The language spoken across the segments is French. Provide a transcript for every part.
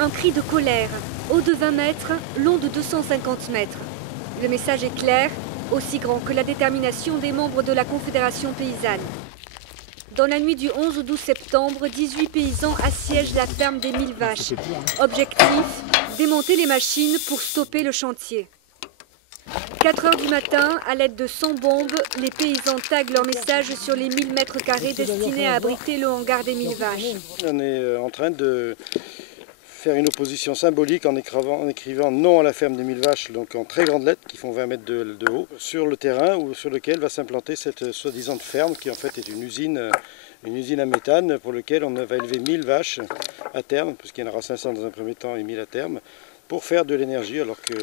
Un cri de colère, haut de 20 mètres, long de 250 mètres. Le message est clair, aussi grand que la détermination des membres de la Confédération paysanne. Dans la nuit du 11 au 12 septembre, 18 paysans assiègent la ferme des 1000 vaches. Objectif, démonter les machines pour stopper le chantier. 4 heures du matin, à l'aide de 100 bombes, les paysans taguent leur message sur les 1000 mètres carrés destinés à abriter le hangar des 1000 vaches. On est en train de faire une opposition symbolique en écrivant non à la ferme des 1000 vaches, donc en très grandes lettres qui font 20 mètres de haut, sur le terrain sur lequel va s'implanter cette soi-disant ferme qui en fait est une usine à méthane pour laquelle on va élever 1000 vaches à terme, puisqu'il y en aura 500 dans un premier temps et 1000 à terme, pour faire de l'énergie, alors que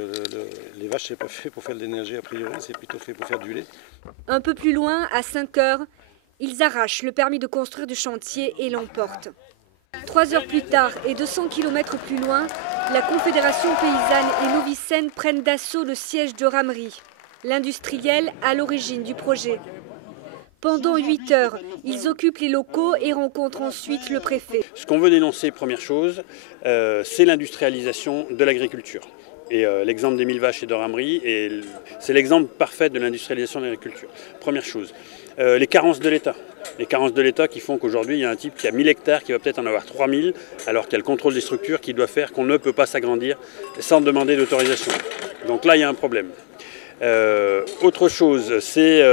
les vaches c'est pas fait pour faire de l'énergie a priori, c'est plutôt fait pour faire du lait. Un peu plus loin, à 5 heures, ils arrachent le permis de construire du chantier et l'emportent. 3 heures plus tard et 200 km plus loin, la Confédération paysanne et Novicène prennent d'assaut le siège de Ramery, l'industriel à l'origine du projet. Pendant 8 heures, ils occupent les locaux et rencontrent ensuite le préfet. Ce qu'on veut dénoncer, première chose, c'est l'industrialisation de l'agriculture. Et l'exemple des 1000 vaches et de Ramery, c'est l'exemple parfait de l'industrialisation de l'agriculture. Première chose. Les carences de l'État. Les carences de l'État qui font qu'aujourd'hui, il y a un type qui a 1000 hectares, qui va peut-être en avoir 3000, alors qu'il y a le contrôle des structures qui doit faire qu'on ne peut pas s'agrandir sans demander d'autorisation. Donc là, il y a un problème. Autre chose, c'est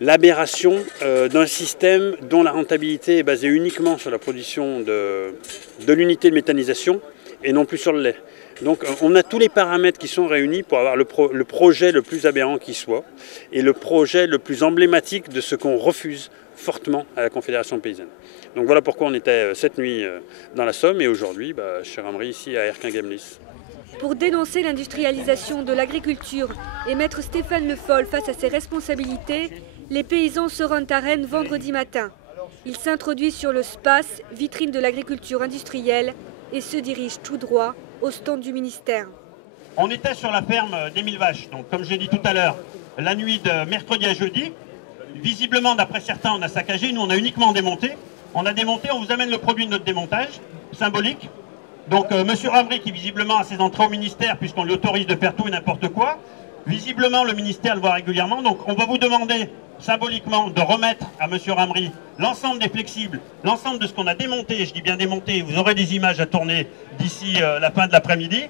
l'aberration d'un système dont la rentabilité est basée uniquement sur la production de l'unité de méthanisation et non plus sur le lait. Donc on a tous les paramètres qui sont réunis pour avoir le projet le plus aberrant qui soit et le projet le plus emblématique de ce qu'on refuse fortement à la Confédération paysanne. Donc voilà pourquoi on était cette nuit dans la Somme et aujourd'hui chez Ramery ici à Erquin-Gemlis. Pour dénoncer l'industrialisation de l'agriculture et mettre Stéphane Le Foll face à ses responsabilités, les paysans se rendent à Rennes vendredi matin. Ils s'introduisent sur le SPACE, vitrine de l'agriculture industrielle, et se dirigent tout droit au stand du ministère. On était sur la ferme des 1000 vaches, donc comme j'ai dit tout à l'heure, la nuit de mercredi à jeudi. Visiblement, d'après certains, on a saccagé, nous on a uniquement démonté. On a démonté, on vous amène le produit de notre démontage, symbolique. Donc monsieur Ramery qui visiblement a ses entrées au ministère puisqu'on lui autorise de faire tout et n'importe quoi. Visiblement le ministère le voit régulièrement, donc on va vous demander symboliquement de remettre à monsieur Ramery l'ensemble des flexibles, l'ensemble de ce qu'on a démonté, je dis bien démonté, vous aurez des images à tourner d'ici la fin de l'après-midi,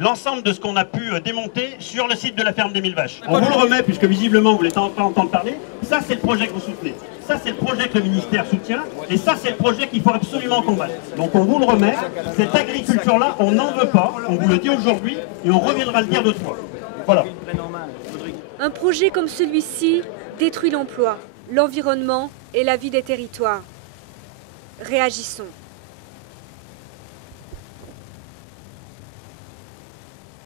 l'ensemble de ce qu'on a pu démonter sur le site de la ferme des 1000 vaches. On vous le remet puisque visiblement vous l'êtes en train d'entendre parler, ça c'est le projet que vous soutenez. Ça, c'est le projet que le ministère soutient et ça, c'est le projet qu'il faut absolument combattre. Donc, on vous le remet. Cette agriculture-là, on n'en veut pas. On vous le dit aujourd'hui et on reviendra le dire d'autres fois. Voilà. Un projet comme celui-ci détruit l'emploi, l'environnement et la vie des territoires. Réagissons.